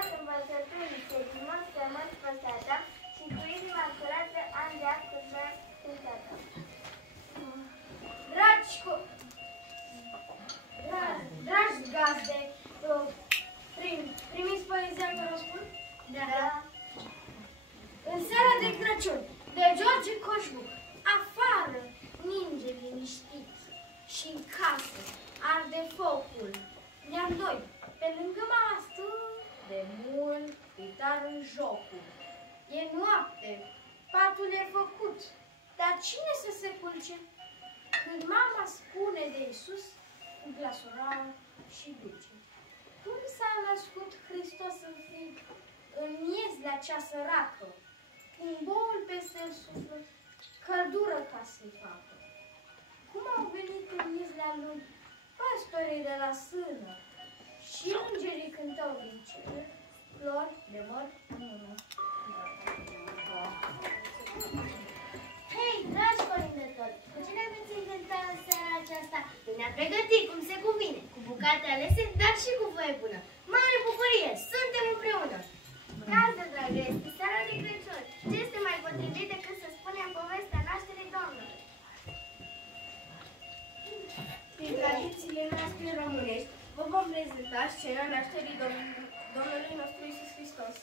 toate învățăturile din mod frumos păsata și cu inima curată an de an cântată. Dragi gazde, primiți poezia că vă spun? Da. În seara de Crăciun, de George Coșbuc, afară ninge liniștit și în casă arde focul. Ne-am doi, pe lângă masă, de mult uitar în jocul. E noapte, patul e făcut, dar cine să se culce? Când mama spune de Iisus, în glasoral și duce. Cum s-a născut Hristos în frig, în miez la cea săracă, un bol peste suflet, căldură ca să-i facă. Cum au venit în miez la luni păstorii de la sână și îngerii cântau din cer, flori de măr în mână. Hei, dragi colindători, cu cine veți inventa în seara aceasta? Ne-a pregătit cum se cuvine, cu bucate alese, dar și cu voie bună. Mare bucurie, suntem împreună! Cază, dragă, este seara de Crăciun. Ce este mai potrivit decât să spunem povestea nașterii Domnului? Prin tradițiile noastre românești, vă vom prezenta scena nașterii Domnului nostru Iisus Hristos.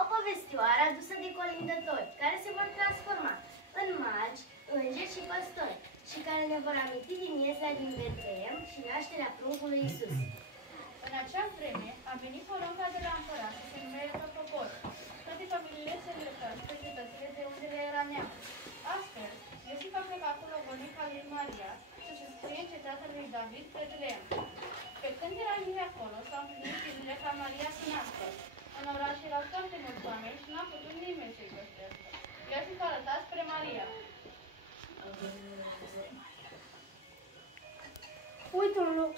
O povestioară adusă de colindători, care se vor transforma în magi, îngeri și păstori și care ne vor aminti din miezea din Betleem și nașterea pruncului Iisus. În acea vreme a venit porunca de la împărat să se numească popor. Toate familiile se îndreptau spre cetățile de unde le era neam. Astfel, Iosif a plecat cu logodnica lui Maria să se scrie în cetatea lui David, Betleem. Pe când era ei acolo, s-au împlinit zilele ca Maria să nască. În oraș erau foarte mulți oameni și n-a putut nimeni să-i găsească. Iosif a arătat spre Maria. Uite un loc,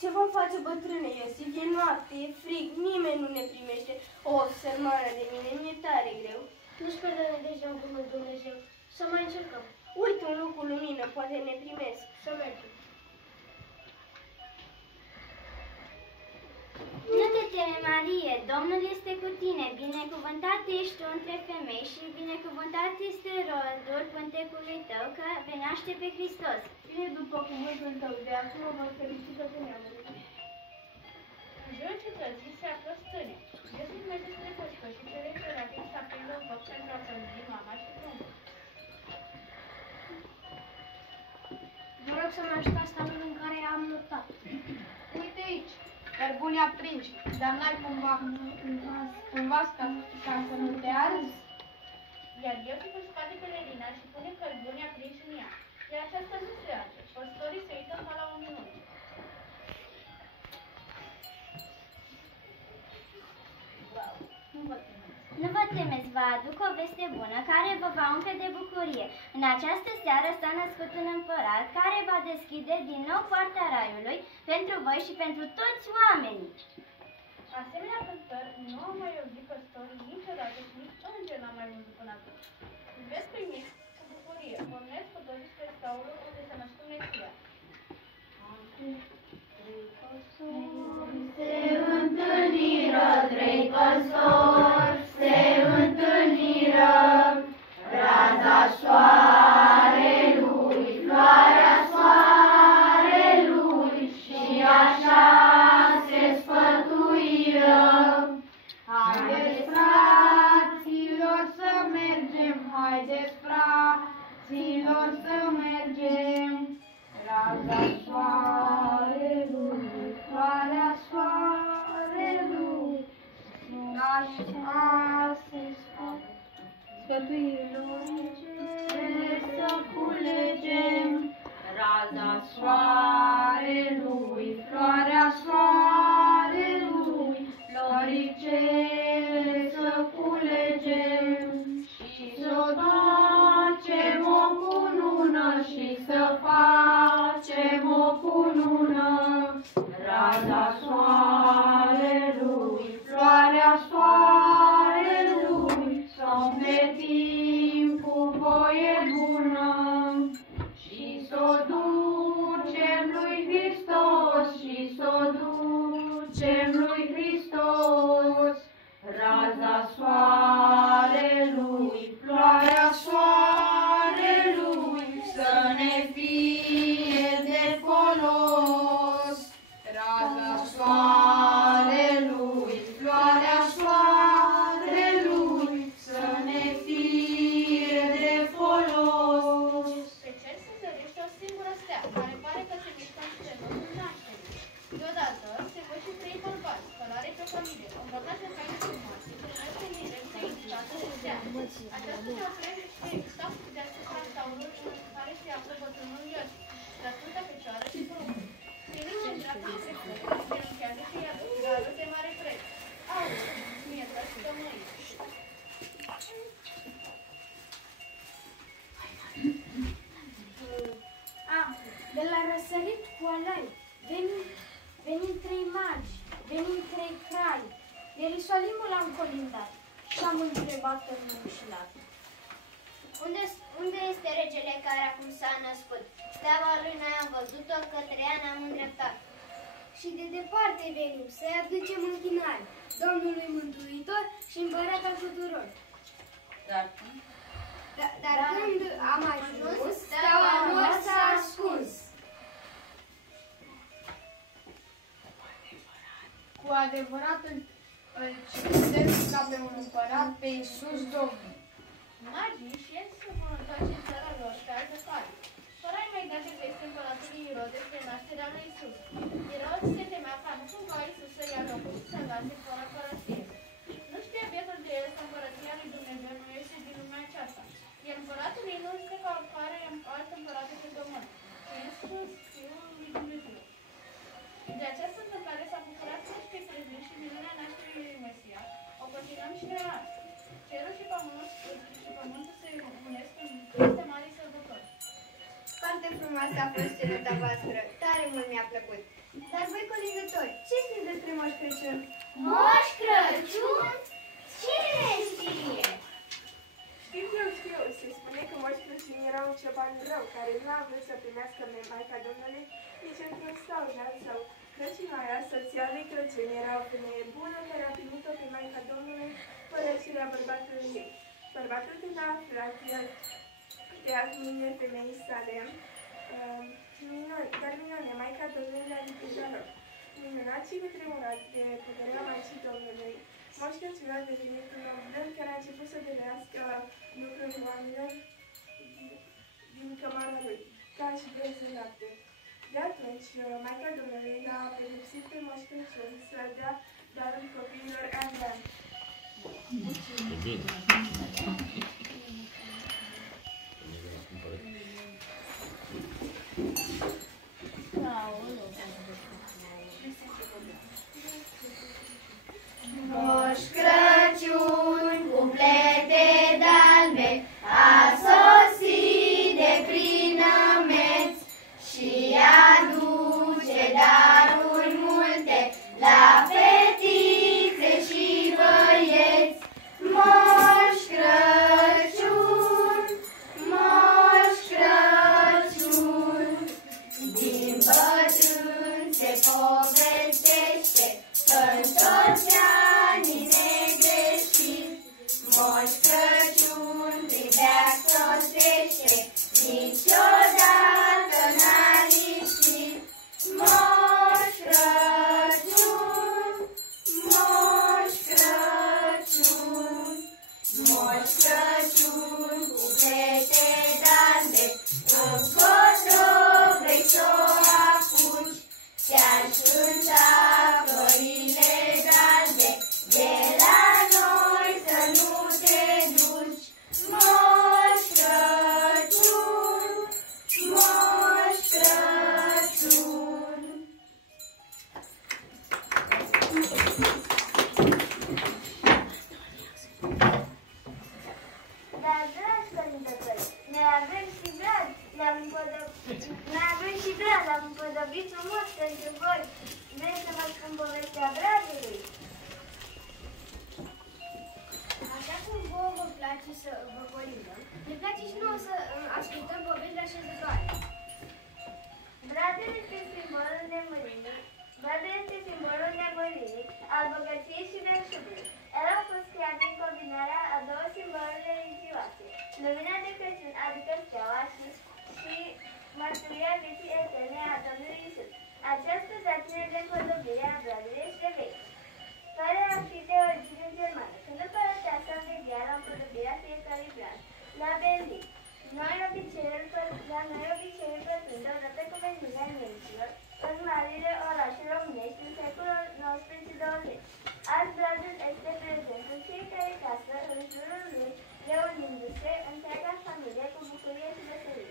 ce vom face bătrâne Iosif? E noapte, e frig, nimeni nu ne primește. O, sărmană de mine, mi-e tare greu. Nu-și pierde nădejdea în bunul Dumnezeu. Să mai încercăm. Uite un loc cu lumină, poate ne primesc. Să mergem. Nu te teme, Marie, Domnul este cu tine, binecuvântat ești tu între femei și binecuvântat este rodul pântecului tău, că vei naște pe Hristos. Fie după cuvântul tău, de acum vă fericită pe neamului. În jurul cetății se află stâne. Iosif merge spre pușcă și cere imperativ să aprindă un foc pentru a păzi mama și pruncul. Vă rog să mă ajutați stalul în care am notat. Uite aici, cărbuni aprinși, dar n-ai cumva ca să nu te arzi? Iar Iosif își scoate pelerina și pune cărbuni aprinși în ea. Iar aceasta nu se arde. Păstorii se uită ca la un minut. Nu vă temeți, vă aduc o veste bună care vă va umple de bucurie. În această seară s-a născut un împărat care va deschide din nou poarta raiului pentru voi și pentru toți oamenii. Asemenea cântări nu am mai auzit păstorii niciodată și nici înger n-am mai văzut până atunci. Veți primi cu bucurie. Pornesc cu toții spre scaunul unde se născut Mesia. Se întâlniră trei păstori, se întâlniră raza soarelui, floarea soarelui și așa se sfătuiră. Haideți, fraților, să mergem, haideți, fraților, să mergem. Raza soarelui, floarea soarelui, așa se sfătuirilor să culegem. Raza soarelui, floarea soarelui, floricele să culegem și să o ducem o cunună și să facem o cunună. Raza soarelui, floarea soarelui, să o împletim cu voie bună și să o ducem palide, îmbrăcați de haine frumoase, celelalte mirețe invitată să stea. Aceasta se oprește și exact deasupra taurului în care se află bătrânul Iosif, la Sfânta Fecioară și Pruncul. Ținând în dreapta spre foc, se închează și iară de mare preț. Aur, mietă și tămâie. De la răsărit cu alai, venim trei magi, venim trei crali. Ierusalimul am colindat și am întrebat înșilat. Unde este regele care acum s-a născut? Steaua lui noi am văzut-o, către ea ne-am îndreptat. Și de departe venim să-i aducem închinare Domnului Mântuitor și Împărat al tuturor. Dar când am ajuns, steaua lor s-a ascuns. Cu adevărat îl citesc ca pe un împărat, pe Iisus Domnul. Magii și el se vor întoarce în țara lor pe altă cale. Fără a-i mai dace peste împăratului Irod despre nașterea lui Iisus. Irod se temea ca nu cumva Iisus să ia locul și să lase fără împărăție. Nu știa bietul de el că împărăția lui Dumnezeu nu este din lumea aceasta. Iar împăratul ei nu este ca oricare alt împărat pe pământ, ci Iisus, Fiul lui Dumnezeu. De această întâmplare s-a bucurat toți pe crezând și minunea nașterii lui Mesia. O continuăm și noi azi. Cerul și pământul se unesc în aceste mari sărbători. Foarte frumoasă a fost cenuta voastră, tare mult mi-a plăcut. Dar voi, colindători, ce știți despre Moș Crăciun? Moș Crăciun? Cine știe? Știu, se spune că Moș Crăciun era un cioban rău, care nu a vrut să primească pe Maica Domnului nici într-un staujan său. Crăcinoaia, soția lui Crăciun, era o femeie bună care a primit-o pe Maica Domnului fără ieșirea bărbatului ei. Bărbatul când a aflat, el tăiat mâinile femeii sale, dar minune, Maica Domnului l-a ridicat la loc. Minunat și cutremurat de puterea Maicii Domnului, Moș Crăciun a devenit un om blând care a început să dădească lucruri oamenilor din cămara lui, ca și brânză în lapte. De atunci, Maica Domnului l-a pedepsit pe Moș Crăciun să dea darul copiilor ardeani. Moș Crăciun, cuplete de-albe, a sosit de prin ameț și aduce daruri multe la fetițe și băieți. Moș Crăciun, Moș Crăciun, din bătrân se povestește că-n toți anii negreșit, Moș Crăciun privea sosește, niciodată n-a lipsit. Moș Crăciun, Moș Crăciun, Moș Crăciun cu plete de-albe, încotro vrei s-o apuci, ți-aș cânta florile galbe, de la noi să nu te duci. Moș Crăciun, Moș Crăciun. Dar, dragi colindători, noi avem și brad, l-am împodobit frumos pentru voi. Vreți să vă spun povestea bradului? Așa cum vouă vă place să vă colindăm, ne place și nouă să ascultăm povești așezătoare. Bradul este simbolul nemuririi. Bradul este simbolul nemuririi, al bogăției și belșugului. El a fost creat din combinarea a două simboluri religioase, lumina de Crăciun, adică steaua, și mărturia vieții eterne a Domnului Iisus. Această datină de împodobire a bradului este veche, care a fi de origine germană. Când împărăteasa învegea la împodobirea fiecărui brad la Berlin, noi obiceiul pătrund odată cu venirea nemților în marile orașe românești în secolul XIX-20. este prezent în fiecare casă, în jurul lui, reunindu-se întreaga familie cu bucurie și veselie.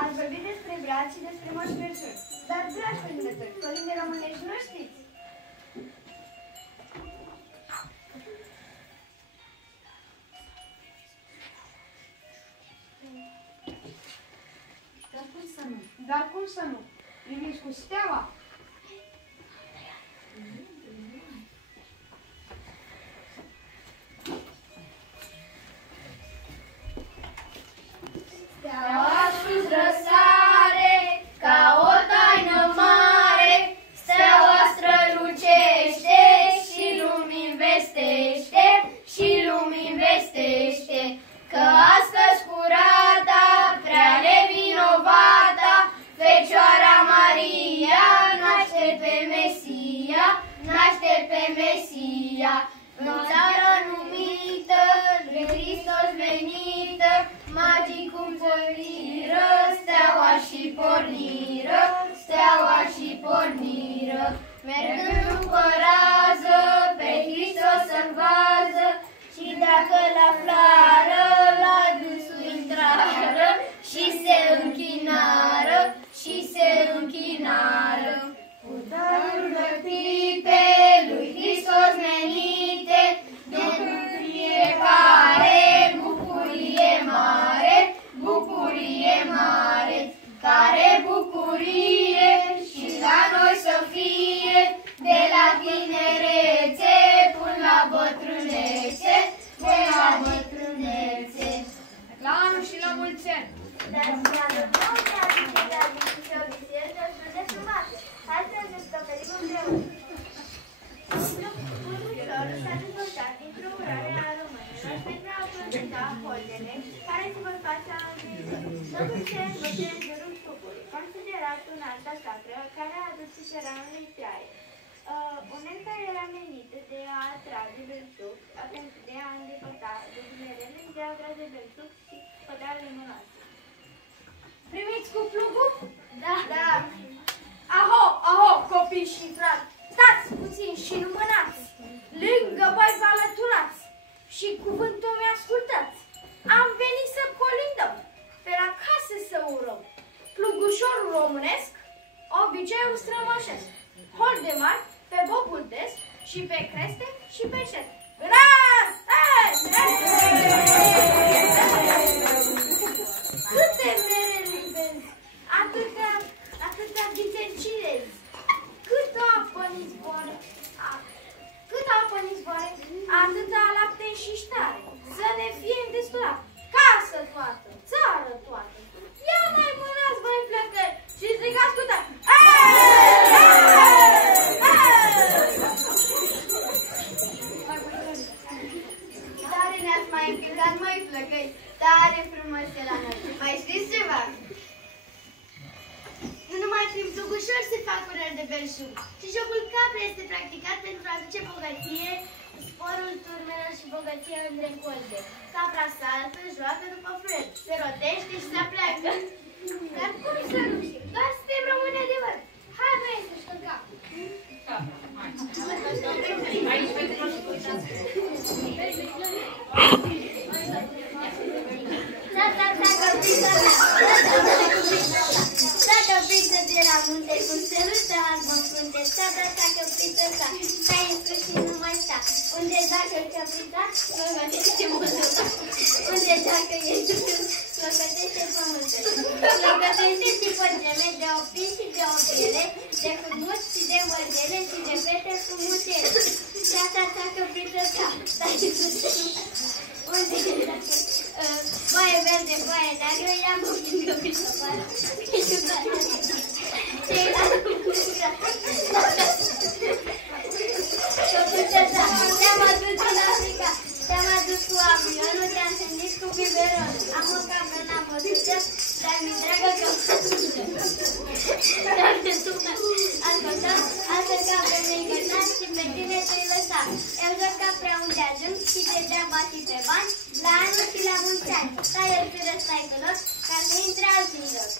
Ați vorbit despre brad și despre Moș Crăciun. Dar, dragi colindători, colinde românești nu știți. Dar cum să nu? Priviți cu steaua? Steaua sus răsare, ca o taină mare, steaua strălucește și lumii vestește, și lumii vestește, că astăzi curata, prea nevinovata, Fecioara Maria naște pe Mesia, naște pe Mesia, în țară numită, de Hristos venită, magii cum porniră, steaua și porniră, steaua și porniră, mergând după rază, pe Hristos să-l vază, și dacă l-aflară, la dânsul intrară, și se închinară, și se închinară. Cu darurile pipe lui Hristos menite, de fiecare bucurie mare, bucurie mare, care bucurie și la noi să fie, de la tinerețe până la bătrânețe, de la bătrânețe. La anul și la mulți ani! Dar să nouă aduce și o biserică destul de frumoasă. Hai să ne descoperim împreună. Ușor s-a dezvoltat dintr-o urare a românilor pentru a proteja holdele care se vor face anul viitor. Locul se învățe în jurul cupului, considerat un alta sacră care a adus țăranului traie. Unelta era menită de a atrage belșug, pentru de a îndepărta dumerele de a trage belșug și pădarele mânoase. Primiți cu plugul? Da. Da. Aho, aho, copii și frați, stați puțin și nu mânați, lângă voi vă alăturați și cuvântul meu ascultați. Am venit să colindăm, pe la casă să urăm, plugușorul românesc, obiceiul strămoșesc, hol de mari, pe bobul des și pe creste și pe șet. Câte mere libezi, atâtea vitencilezi, câtă apă n-izboare, atâta lapte și ștare, să ne fie îndestulat, casă toată, țară toată. Ia mai mânați, voi flăcări, și strigați cu tare. Tare ne-ați mai încântat, măi flăcăi, tare frumos e la noi. Mai știți ceva? Nu numai prin plugușor se fac urări de belșug, și jocul capre este practicat pentru a aduce bogăție, sporul turmelor și bogăție în recolte. Capra saltă, joacă după frânt, se rotește și se apleacă. Dar cum să nu știm? Doar suntem români adevăr. Hai, băi, să-și călcăm. Aici pentru noi și Da, copii, da. de la munte cu steluța albă în frunte, țara ta căpriță ta, stai în sus și nu mai sta. Unde dacă căprița, locătește măsura. Unde dacă ești sus, locătește pământul. Locătește și păgeme de opii și de opile, de curmuți și de mărdele și de fete cu mutele. Țara ta căpriță ta, stai în sus și nu mai sta. Unde dacă foaie verde, foaie neagră, ia-mă prin căpriță afară. Te-am adus în Africa, te-am adus cu avionul, te-am sănit cu biberonul. Am o capră, n-am o duță, dar mi-e dragă că o față. Dacă tu ascultă, altă capră mi-ai gătat și pe tine te-ai lăsat. Eu joc capra unde ajung și degeaba și pe bani, la anul și la mulți ani. Stai eu și răstai cu loc, ca să intre alții în joc.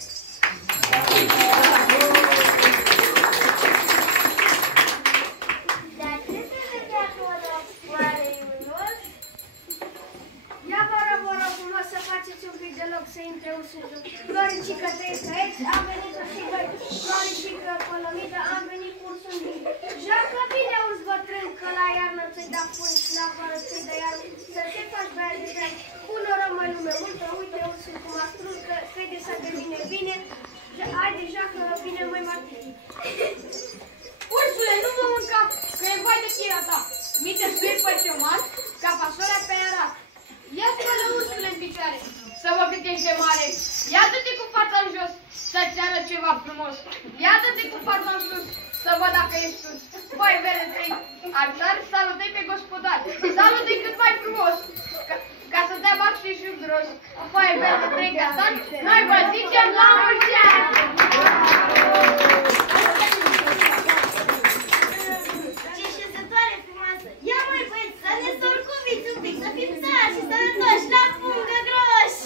Dar ce se acolo, oare Ionuț? Ia vă rog frumos să faceți un pic de loc să intre ursul în joc. Floricică, trăiesc aici, am venit și voi. Floricică, pălămită, am venit cu ursul în joc. Joacă bine, urs bătrân, că la iarnă ți-i da pui și la vară ți-i da iarnă. Să te faci băiat de băiat. Cu noroc mai lume multă, uite ursul cum a strus, că crede să devine bine. Haide, joacă bine, mai Martin. Ursule, nu mă mânca, că e vai de fiera ta. Mite spui pe cioman, ca fasolea pe arat. Ia spălă ursule în picioare, să vă cât ești de mare. Ia dă-te cu fața în jos, să-ți arăt ceva frumos. Ia dă-te cu fața în sus, să văd dacă ești sus. Vai, vere trei, arțar, salutei pe gospodar. Salut-i cât mai frumos, ca să dea bac și gros. Vai, vere trei, castan, noi vă zicem la mulți ani! Ce șezătoare frumoasă! Ia mai băieți, să ne sorcuviți un pic, să fim sărași și sănătoși, la pungă groși!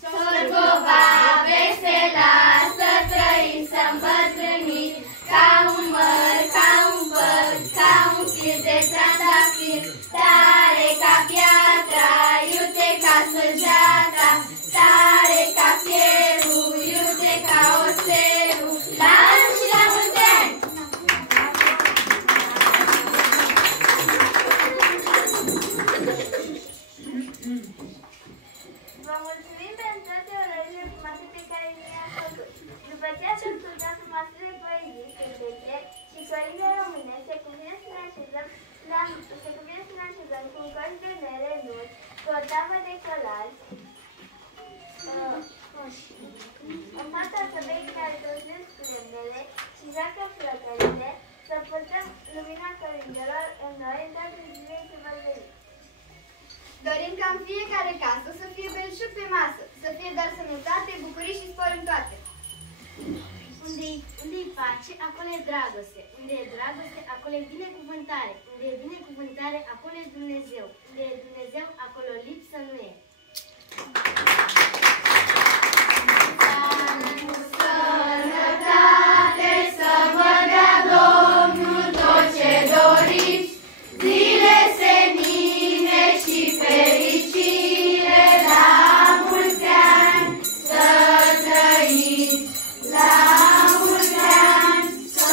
Sărbova vesela, să trăiți, să îmbătrâniți, ca un măr, ca un păr, ca un fir de trandafir, tare ca piatra, iute ca săgeata, tare ca fierul, iute ca oțelul, la ani și la mulți ani! Vă mulțumim pentru toate orările frumoase pe care le-am făcut. După ce ați ascultat frumoasele poezii, cântece și corile române, se cuvine să ne așezăm cu un coș de mere nuți, cu o tavă de colați, în fața săbei care tăslesc lemnele și joacă flăcările, să purtăm lumina colindelor în noi, în toate zilele ce vor veni. Dorim ca în fiecare casă să fie belșug pe masă, să fie dar sănătate, bucurii și spor în toate. Unde-i pace, acolo e dragoste. Unde e dragoste, acolo e binecuvântare. Unde e binecuvântare, acolo e Dumnezeu. Unde e Dumnezeu, acolo lipsă nu e. Sănătate să vă dea Domnul tot ce doriți, zile senine și fericire, la mulți ani să trăiți, la mulți ani să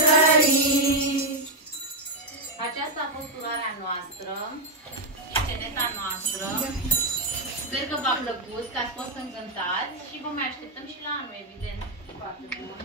trăiți. Aceasta a fost urarea noastră, sceneta noastră. Sper că v-a plăcut, că ați fost încântați și vă mai așteptăm și la anul, evident. Foarte frumos.